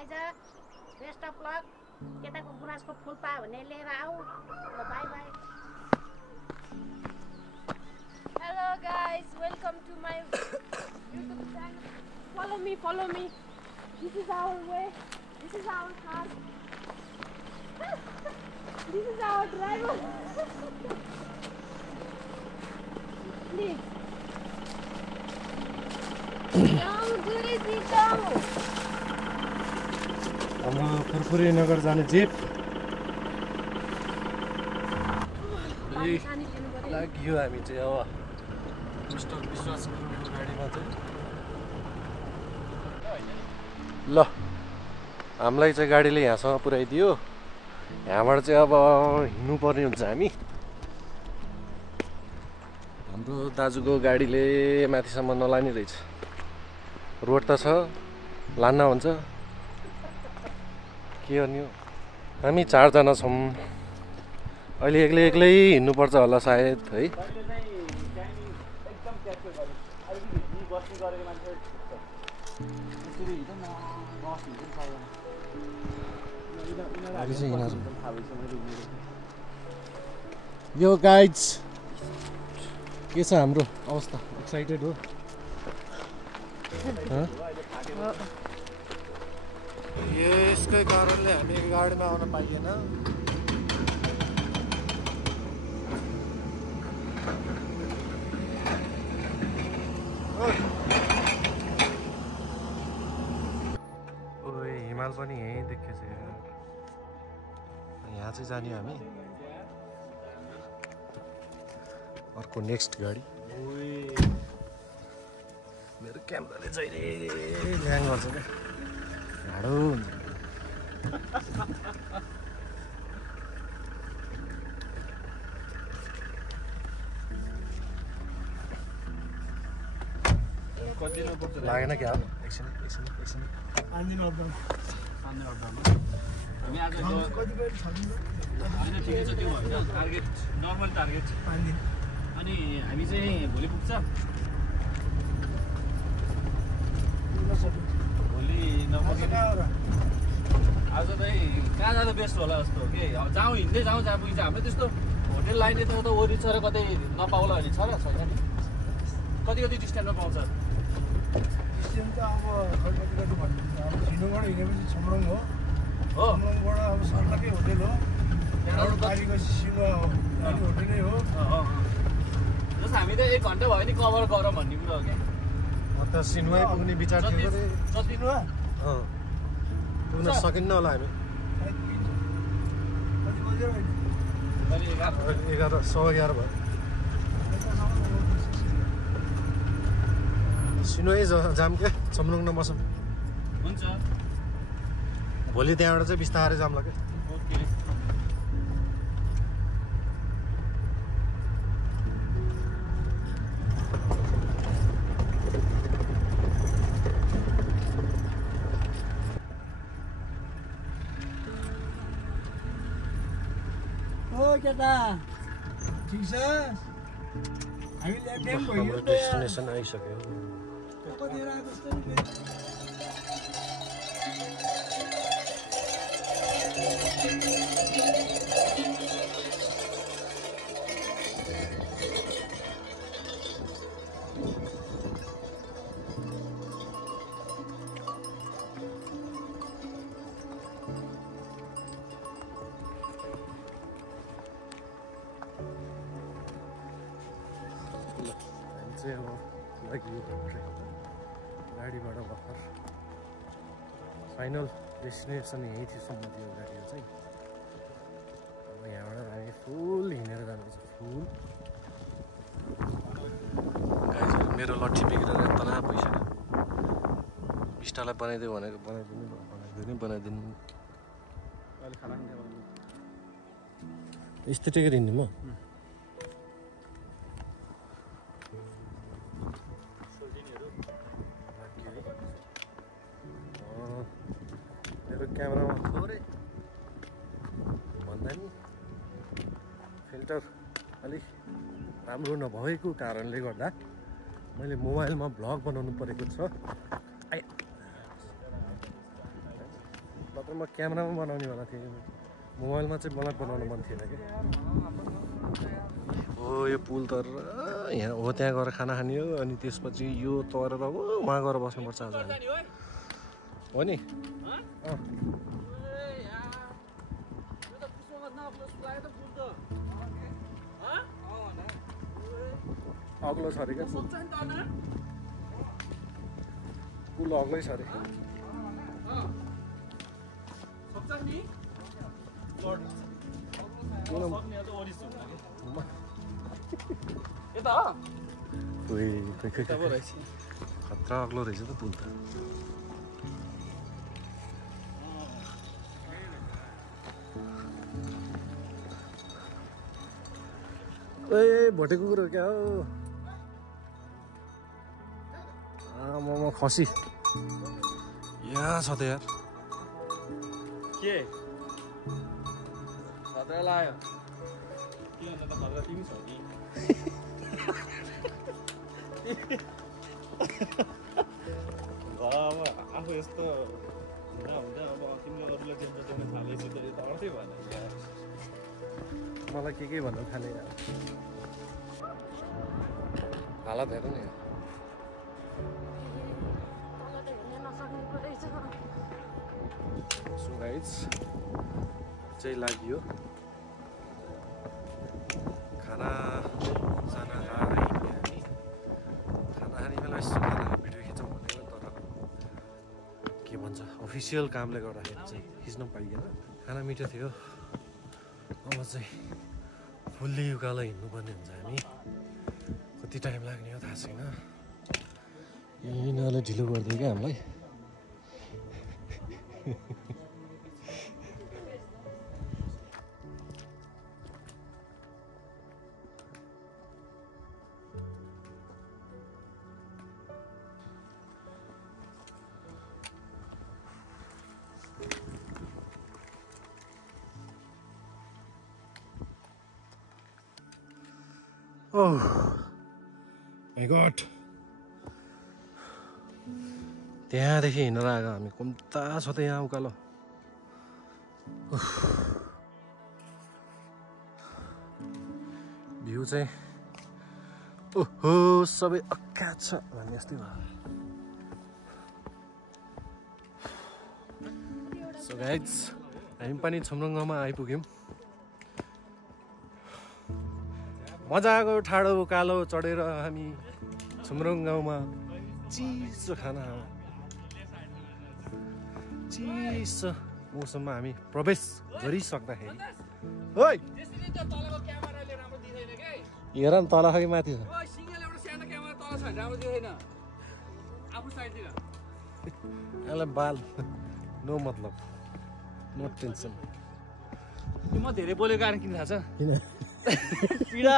आइज best of lock केटाको गुराँसको फुल पायो भने लिएर आऊ ल by by Hello guys, welcome to my YouTube channel. Follow me. This is our way. This is our car. This is our driver. Please. Don't do it, हाम्रो फुरफुरी नगर जाने जिप लाग्यो हामी चाहिँ अब मिस्टर विश्वास गुरुङको गाडीमा चाहिँ ल हामीलाई चाहिँ गाडीले यहाँसम्म पुर्याइदियो यहाँबाट चाहिँ अब हिँड्नुपर्ने हुन्छ हामी हाम्रो दाजुको गाडीले माथिसम्म नलाने रहेछ रोड त छ लान्न हुन्छ के गर्ने हो हामी 4 जना छौँ अहिले एक्लै हिँड्नुपर्छ होला सायद है यो गाइड्स के छ हाम्रो अवस्था एक्साइटेड हो यसकै कारणले हामी गाडीमा आउन पाइएन ओए हिमाल पनि यहीँ देखेछ यहाँ चाहिँ जाने हामी अर्को नेक्स्ट गाडी मेरो क्यामेराले जहिले ल्याङ गर्छ क्या गाह्रो हुन्छ लागेन क्या एकछिन ठिकै छ त्यो होइन टार्गेट नर्मल टार्गेट 5 दिन अनि हामी चाहिँ भोलि पुग्छ भोलि नपुगेन आज चाहिँ कहाँ जाँदा बेस्ट होला जस्तो हो कि अब जाउँ हिँड्दै जाउँ जहाँ पुगिन्छ हाम्रो त्यस्तो होटेल लाइने त उता वरि छ र कतै नपाउला भने छ र छैन नि कति डिस्टेन्समा पाउँछ डिस्टेन्स त अब कति भन्नुहुन्छ अब झिनुबाट हिँडेपछि छमरङ हो छमरङबाट अब सर्लाकै होटेल हो त्यहाँबाट बारीको सिसिमा गाडी होटेलै हो जस्तो हामी त 1 घन्टा भयो नि कभर गरौँ भन्ने कुरा हो क्या अन्त सिनुवा पुग्ने विचार थियो सिनुवा पुग्न सकिन्न होला हामी कति बजेर होइन 11:11 भयो सिनुवै जाम क्या छमरङ न मौसम हुन्छ भोलि त्यहाँबाट चाहिँ बिस्तारै जाम्ला क्या ओके ओ केटा ठिक छ हामी ल्यान्डिङ भयो हाम्रो डेस्टिनेसन आइसक्यो कतिखेर आएको जस्तो नि चाहिँ अब लागि गाडीबाट भर्खर फाइनल डेस्टिनेसन यहीँ थियो सम्म त्यो गाडी चाहिँ अब यहाँबाट हामी फुल हिँडेर जानुपर्छ फुल गाइजहरू मेरो लट्ठी बिग्रेर तला भइसक्यो बिस्टालाई बनाइदियो भनेको बनाइदिनु यस्तो टिकेर हिँड्नु म क्यामेरामा थोरै भन्दा नि फिल्टर अलिक राम्रो नभएको कारणले गर्दा मैले मोबाइलमा भ्लग बनाउनु परेको छ म क्यामेरामा बनाउने वाला थिएँ मोबाइलमा चाहिँ मलाई बनाउनु मन थिएन कि हो यो पुल तर यहाँ हो त्यहाँ गएर खाना खाने हो अनि त्यसपछि यो तरेर हो वहाँ गएर बस्नुपर्छ आज हो नि अग्लो छ अरे क्या पुल अग्लै छ अरे खतरा अग्लो रहेछ त पुल त ए भोटे कुकुर क्या हो मोमो खसी यहाँ छ त यार के खतरा लाग्यो के अन्त त खतरा तिमी छ नि अब आफू यस्तो हुँदा हुँदा अब तिमीले अरूलाई टेन्सन देख्न थालेपछि त यो त अर्थै भएन मलाई के भन्नु थाले हालत हेर नि सो गाइज चाहिँ लाग्यो खाना साना खाना खाने बेला यस्तो भिडियो खिचौँ भनेको तर के भन्छ अफिसियल कामले गर्दाखेरि चाहिँ खिच्नु पाइएन खाना मिठो थियो अब चाहिँ फुल्ली उकालो हिँड्नुपर्ने हुन्छ हामी कति टाइम लाग्ने हो थाहा छैन यिनीहरूले ढिलो गरिदियो क्या हामीलाई Oh my God. त्यहाँदेखि हिँडेर आएको हामी कुम्ता छ त यहाँ उकालो भ्यू चाहिँ ओहो सबै अक्का छ भन्ने जस्तै भयो सो गाइज हामी पनि छुमरङ गाउँमा आइपुग्यौँ मजाको ठाडो उकालो चढेर हामी छुमरङ गाउँमा चिसो खाना चिसो मौसममा हामी प्रवेश गरिसक्दाखेरि ओइ हेर न तल खै माथि छ यसलाई बाल नो मतलब नो टेन्सन म धेरै बोलेको कारण किन थाहा छ किन पीडा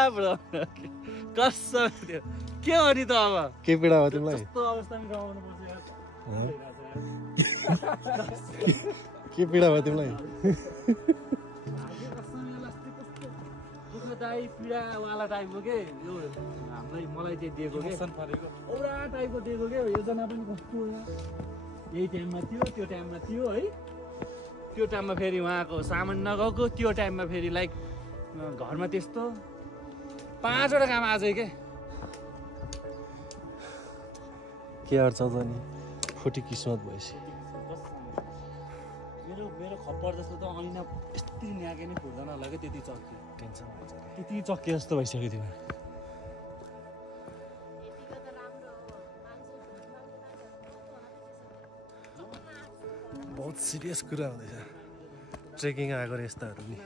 कसम थियो के गर्ने त अब के पीडा भयो तिमीलाई कस्तो अवस्थामा गाउनु पर्छ यार के पीडा भयो तिमीलाई दुःखदायी पीडावाला टाइपको के यो हामीलाई मलाई चाहिँ दिएको के औरा टाइपको दिएको के योजना पनि कस्तो यही टाइममा थियो त्यो टाइममा थियो है त्यो टाइममा फेरि उहाँको सामान नगएको त्यो टाइममा फेरि लाइक घरमा त्यस्तो 5वटा काम आजै के अर्थ छ नि खोटी किस्मत भएपछि मेरो खप्पर जस्तो त ऐना यस्तै न्याके नै फुट्दैन होला क्या त्यति चक्यो टेन्सन हुन्छ त्यति चक्के जस्तो भइसक्यो थियो बहुत सिरियस कुरा हुँदैछ ट्रेकिङ आएको यस्ताहरू नि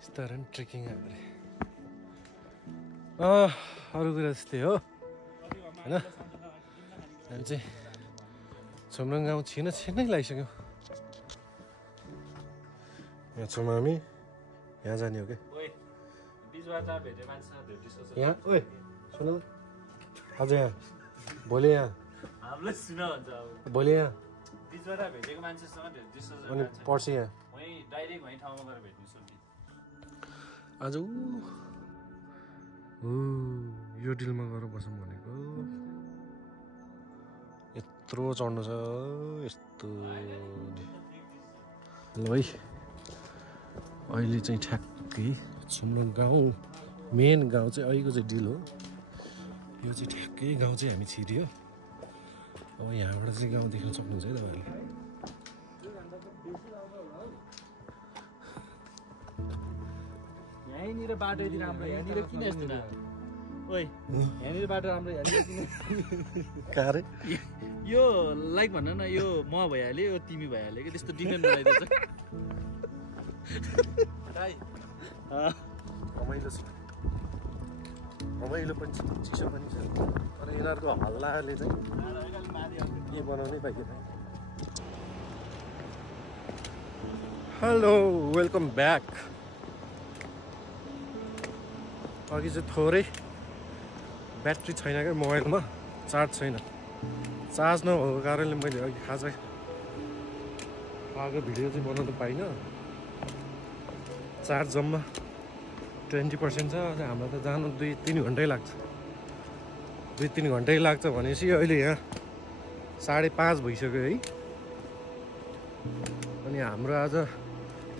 यस्ताहरू नि ट्रेकिङ आएको अरे अरू कुरा त्यस्तै हो होइन हामी चाहिँ छुमरङ गाउँ छिनै लगाइसक्यौँ यहाँ छौँ हामी यहाँ जाने हो क्या यहाँ ओए सुन आज यहाँ भोलि यहाँ भोलि यहाँ अनि पर्सि यहाँ आज यो डिलमा गएर बसौँ भनेको यत्रो चढ्नु छ यस्तो। ल है अहिले चाहिँ ठ्याक्कै सुम्लुङ गाउँ मेन गाउँ चाहिँ अहिलेको चाहिँ डिल हो। यो चाहिँ ठ्याक्कै गाउँ चाहिँ हामी छिर्यो। अब यहाँबाट चाहिँ गाउँ देख्न सक्नुहुन्छ है तपाईँहरूले। यहीँनिर बाटो यति राम्रो यहाँनिर किन यस्तो राम्रो? ओइ यहाँनिर बाटो राम्रो यहाँनिर किन? कार यो लाइक भन्न न यो म भइहाल्यो यो तिमी भइहाल्यो कि त्यस्तो डिफेन्ड बनाइदिन्छ। रमाइलो छ रमाइलो पनि छ चिसो पनि छ तर यिनीहरूको हल्लाले चाहिँ के बनाउनै पाइएन। Hello welcome back. अघि चाहिँ थोरै ब्याट्री छैन क्या मोबाइलमा चार्ज छैन। चार्ज नभएको कारणले मैले अघि खाजा खाएको भिडियो चाहिँ बनाउनु पाइनँ। चार्ज जम्मा 20% छ। हाम्रो त जानु 2-3 घन्टै लाग्छ। 2-3 घन्टै लाग्छ भनेपछि अहिले यहाँ 5:30 भइसक्यो है। अनि हाम्रो आज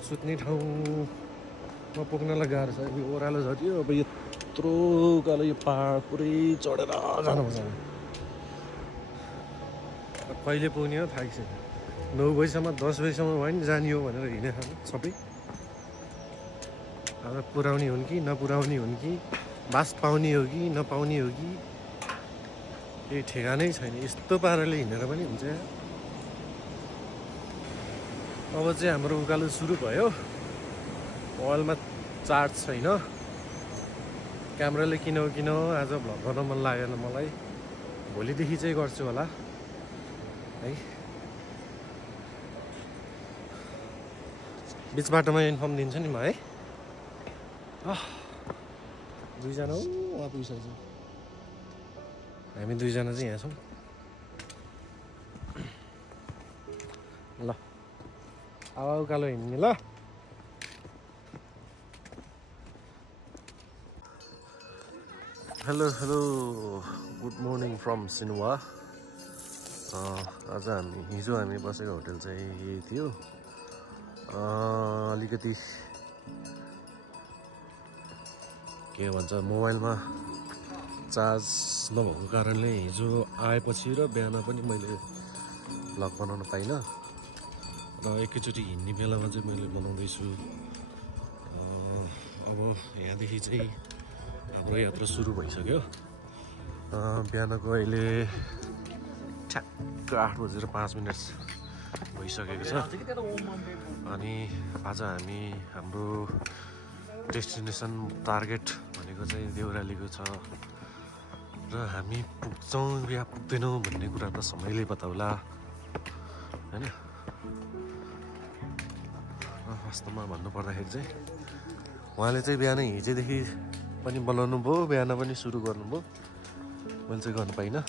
सुत्ने ठाउँमा पुग्नलाई गाह्रो छ। यो ओह्रालो झऱ्यो अब यत्रो उकालो यो पहाड पुरै चढेर जानुपर्छ। कहिले पुग्ने हो थाहा छैन। 9 बजीसम्म 10 बजीसम्म भयो नि जाने हो भनेर हिँडेको सबै। अब पुऱ्याउने हुन् कि नपुऱ्याउने हुन् कि बास पाउने हो कि नपाउने हो कि केही ठेगानै छैन। यस्तो पाराले हिँडेर पनि हुन्छ। अब चाहिँ हाम्रो उकालो सुरु भयो। मोबाइलमा चार्ज छैन। क्यामेराले किन आज भ्लग गर्न मन लागेन मलाई। भोलिदेखि चाहिँ गर्छु होला है। बिच बाटोमा इन्फर्म दिन्छु नि म है। दुईजना हो उहाँ पुगिसक्छ। हामी दुईजना चाहिँ यहाँ छौँ। ल अब उकालो हिँड्ने ल। Hello hello good morning from Sinuwa. आज हिजो हामी बसेको होटल चाहिँ यही थियो। अलिकति के भन्छ मोबाइलमा चार्ज नभएको कारणले हिजो आएपछि र बिहान पनि मैले भ्लग बनाउन पाइनँ। र एकैचोटि हिँड्ने बेलामा चाहिँ मैले बनाउँदैछु। अब यहाँदेखि चाहिँ हाम्रो यात्रा सुरु भइसक्यो। बिहानको अहिले ठ्याक्क 8:05 भइसकेको छ। अनि आज हामी हाम्रो डेस्टिनेसन टार्गेट भनेको चाहिँ देउरालीको छ। र हामी पुग्छौँ या पुग्दैनौँ भन्ने कुरा त समयले बताउला होइन। वास्तवमा भन्नुपर्दाखेरि चाहिँ उहाँले चाहिँ बिहान हिजोदेखि पनि बनाउनु भयो, बिहान पनि सुरु गर्नुभयो। मैले चाहिँ गर्नु पाइनँ।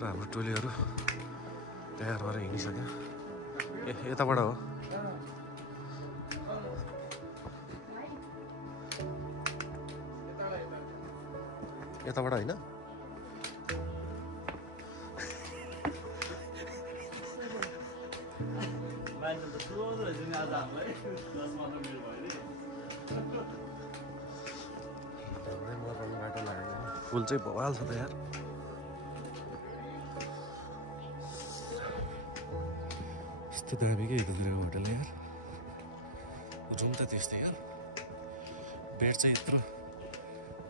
र हाम्रो टोलीहरू तयार भएर हिँडिसक्यो। यताबाट हो। यताबाट होइन बाटो लागेको फुल चाहिँ भवाल छ त यार। यस्तो दामीकै हिँडेर होटल यार। रुम त त्यस्तै यार। बेड चाहिँ यत्रो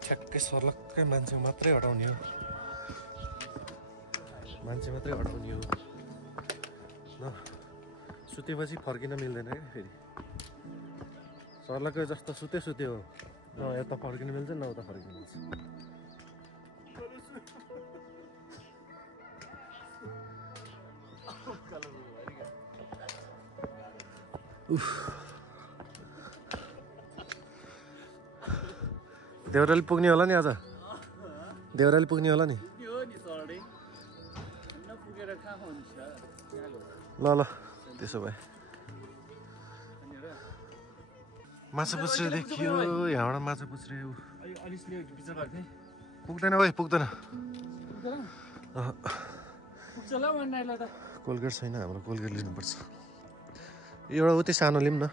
ठ्याक्कै सर्लक्कै मान्छे मात्रै हटाउने हो। मान्छे मात्रै हटाउने हो न। सुतेपछि फर्किन मिल्दैन क्या फेरि। सर्लक्कै जस्तो सुत्यो हो। न यता फर्किन मिल्छ न उता फर्किन मिल्छ। देउराली पुग्ने होला नि आज। देउराली पुग्ने होला नि। ल ल त्यसो भए माछा पुछ्रे देखियो। यहाँबाट माछा पुछ्रे पुग्दैन ओइ पुग्दैन पुग्छ ल वान नाइटलाई त कोलगेट छैन हाम्रो कोलगेट लिनुपर्छ एउटा उतै सानो लिउँ न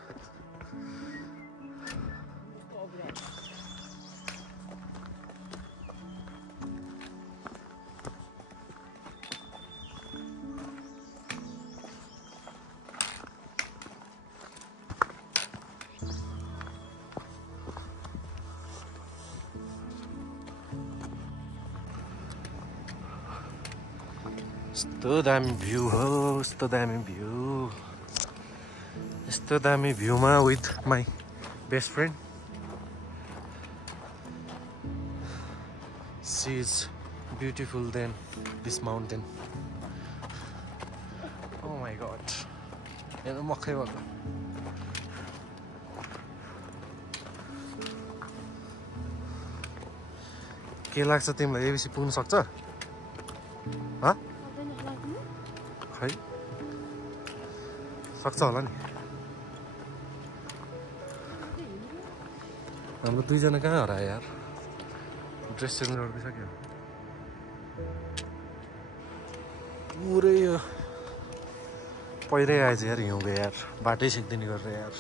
यस्तो दामी भ्यू हो यस्तो दामी भ्यू यस्तो दामी भ्यूमा with my best friend she is beautiful than this mountain oh my god हेर्नु मक्खै भएको के लाग्छ तिमीलाई एबिसी पुग्न सक्छ खै सक्छ होला नि हाम्रो दुईजना कहाँ हरायो यार ड्रेस चेन्ज गरिसक्यो पुरै यो पहिरै आएछ यार हिउँदो यार बाटै सिक्दिने गरेर यार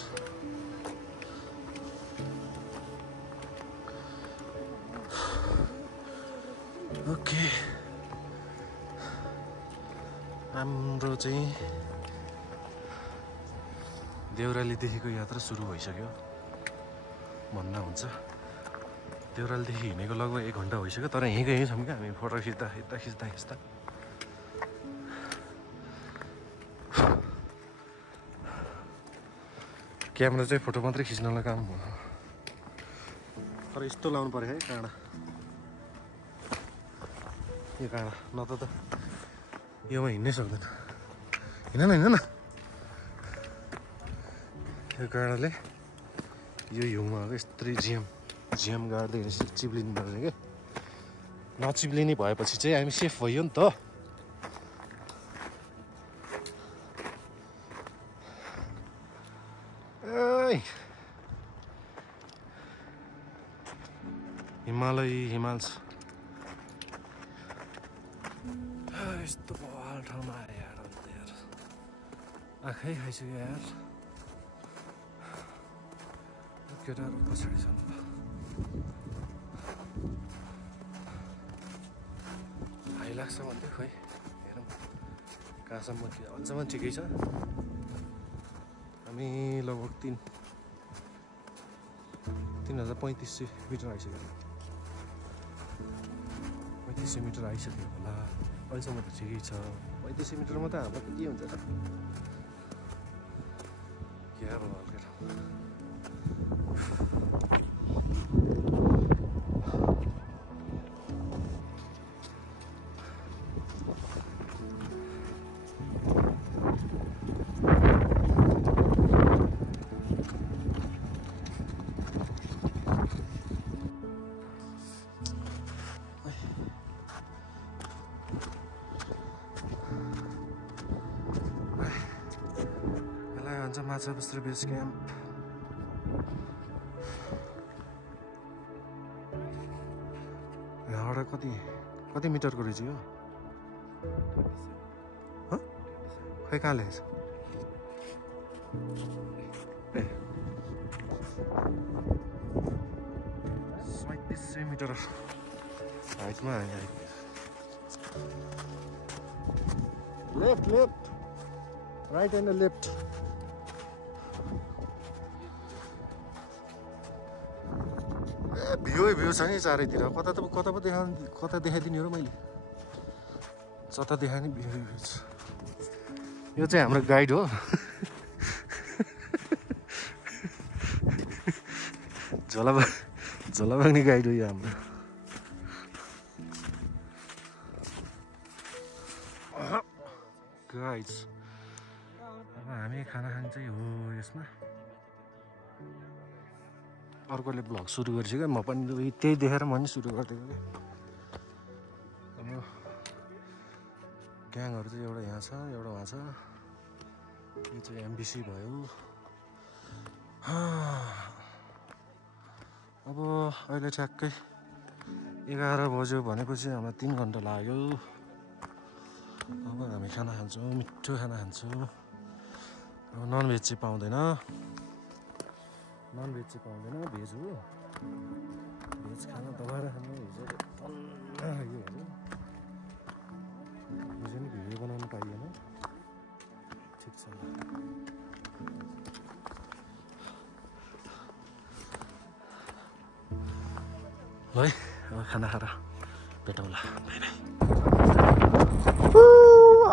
ओके हाम्रो चाहिँ देउरालीदेखिको यात्रा सुरु भइसक्यो भन्दा हुन्छ देउरालीदेखि हिँडेको लगभग 1 घन्टा भइसक्यो तर यहीँको यहीँ छौँ क्या हामी फोटो खिच्दा खिच्दा क्यामेरा चाहिँ फोटो मात्रै खिच्नलाई काम हो तर यस्तो लाउनु पर्यो है काँडा यो काँडा नत्र त योमा हिँड्नै सक्दैन हिँड न यो काँडाले यो हिउँमा यत्रै झ्याम गाड्दै चिप्लिनु पर्ने क्या नचिप्लिने भएपछि चाहिँ हामी सेफ भयो नि त हिमाल छ यस्तो बवाल ठाउँमा आयो यार अन्त यार आँखै खाइसक्यो यार केटाहरू पछाडि छन् हाई लाग्छ भन्थ्यो खोइ हेरौँ कहाँसम्म अझसम्म ठिकै छ हामी लगभग 3500 मिटर आइसक्यो 3500 मिटर आइसक्यो होला अहिलेसम्म त ठिकै छ 3500 मिटरमा त हाम्रो त के हुन्छ त क्या होला केटा माछा बस्त्र बेस क्याम्प यहाँबाट कति मिटरको रहेछ यो खै कहाँ ल्याएछ ए 3700 मिटर हाइटमा आयो left right and left view छ नि चारैतिर कता देखाइदिने हो र मैले जता देखाएँ भ्यू छ यो चाहिँ हाम्रो गाइड हो झोलाबाग्ने गाइड हो यो हाम्रो गाइड्स अब हामी खाना खान्छ हो यसमा अर्कोले ब्लग सुरु गरिसक्यो म पनि त्यही देखेर म पनि सुरु गरिदिएको क्या अब ग्याङहरू चाहिँ एउटा यहाँ छ एउटा वहाँ छ यो चाहिँ एमबिसी भयो अब अहिले ठ्याक्कै 11 बज्यो भनेपछि हामीलाई 3 घन्टा लाग्यो। अब हामी खाना खान्छौँ, मिठो खाना खान्छौँ। अब ननभेज चाहिँ पाउँदैन, भेज हो। भेज खाना दोबारा खानु हिजो नि भिडियो बनाउनु पाइएन। ठिक छ ल है, अब खाना खाएर भेटौँला। By by.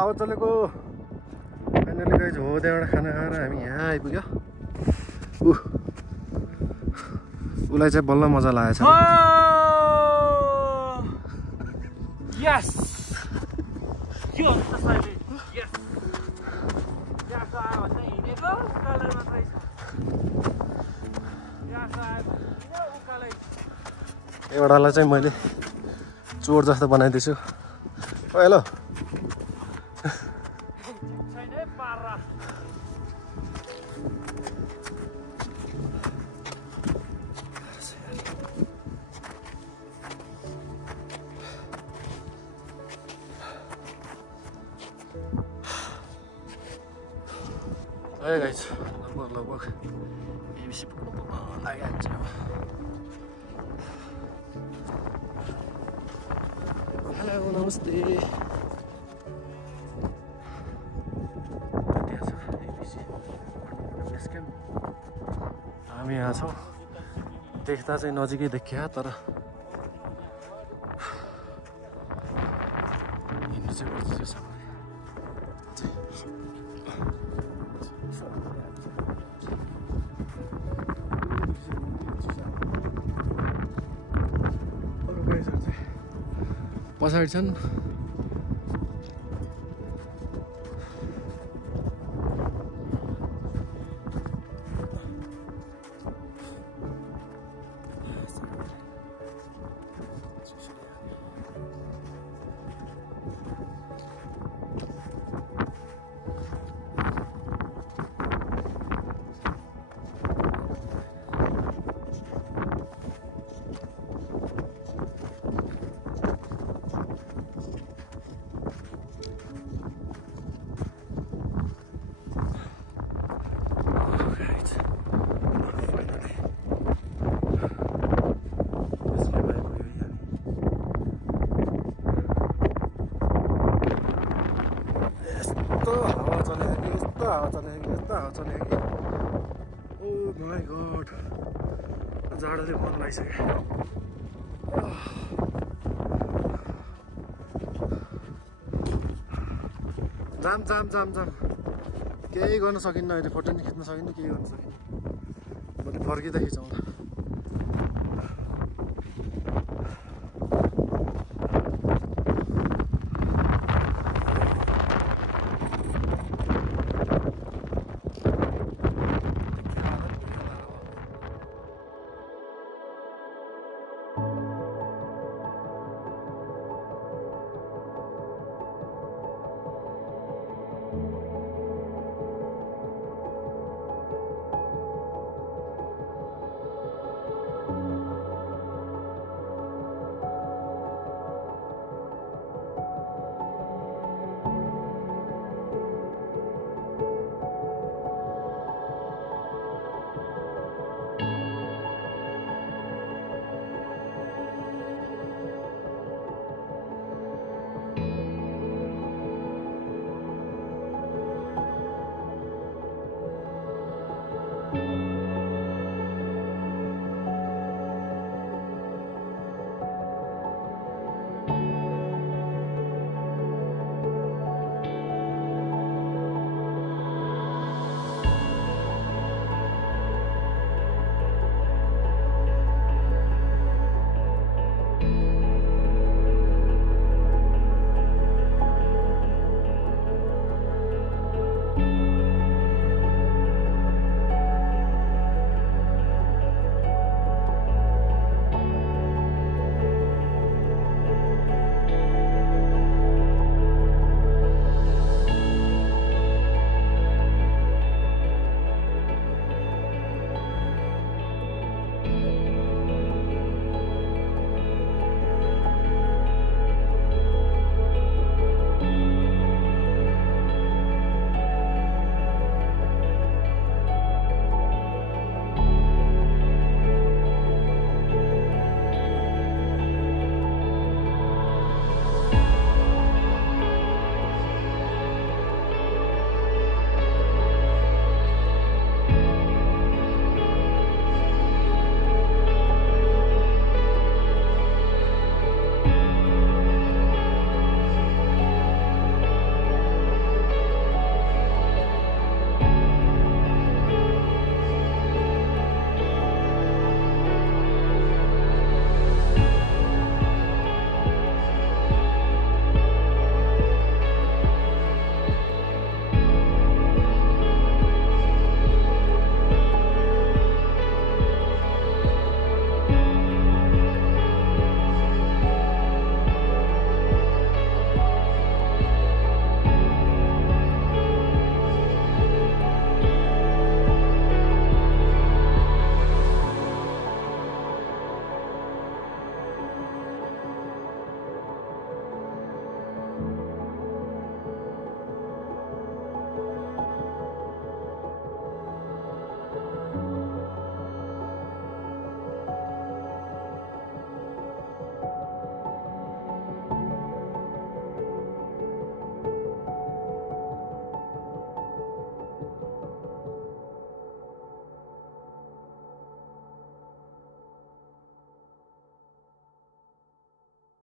आवाज चलेको फाइनली गाइज हो, त्यहाँबाट खाना खाएर हामी यहाँ आइपुग्यो। उसलाई चाहिँ बल्ल मजा लागेछ। यस यो त्यसैले यस यहाँको आयो भने हिँडेको उकालै मात्रै छ। यहाँको आयो भने उकालै। एउटालाई चाहिँ मैले चोर जस्तो बनाइदिन्छु। ओ हेलो छैन पारा। है गाइस, लगभग एबिसी पुग्नु लागिहाल्छ। हेलो नमस्ते। हामी यहाँ छौँ, देख्दा चाहिँ नजिकै देखिया, तर हिँड्नु चाहिँ पर्छ सामान। पछाडि छन्। जाडोले मन लागिसक्यो। जाम जाम जाम जाम केही गर्न सकिन्न अहिले, फोटो नि खिच्न सकिन्न, केही गर्न सकिन्न। भोलि फर्किँदा खिचौँला।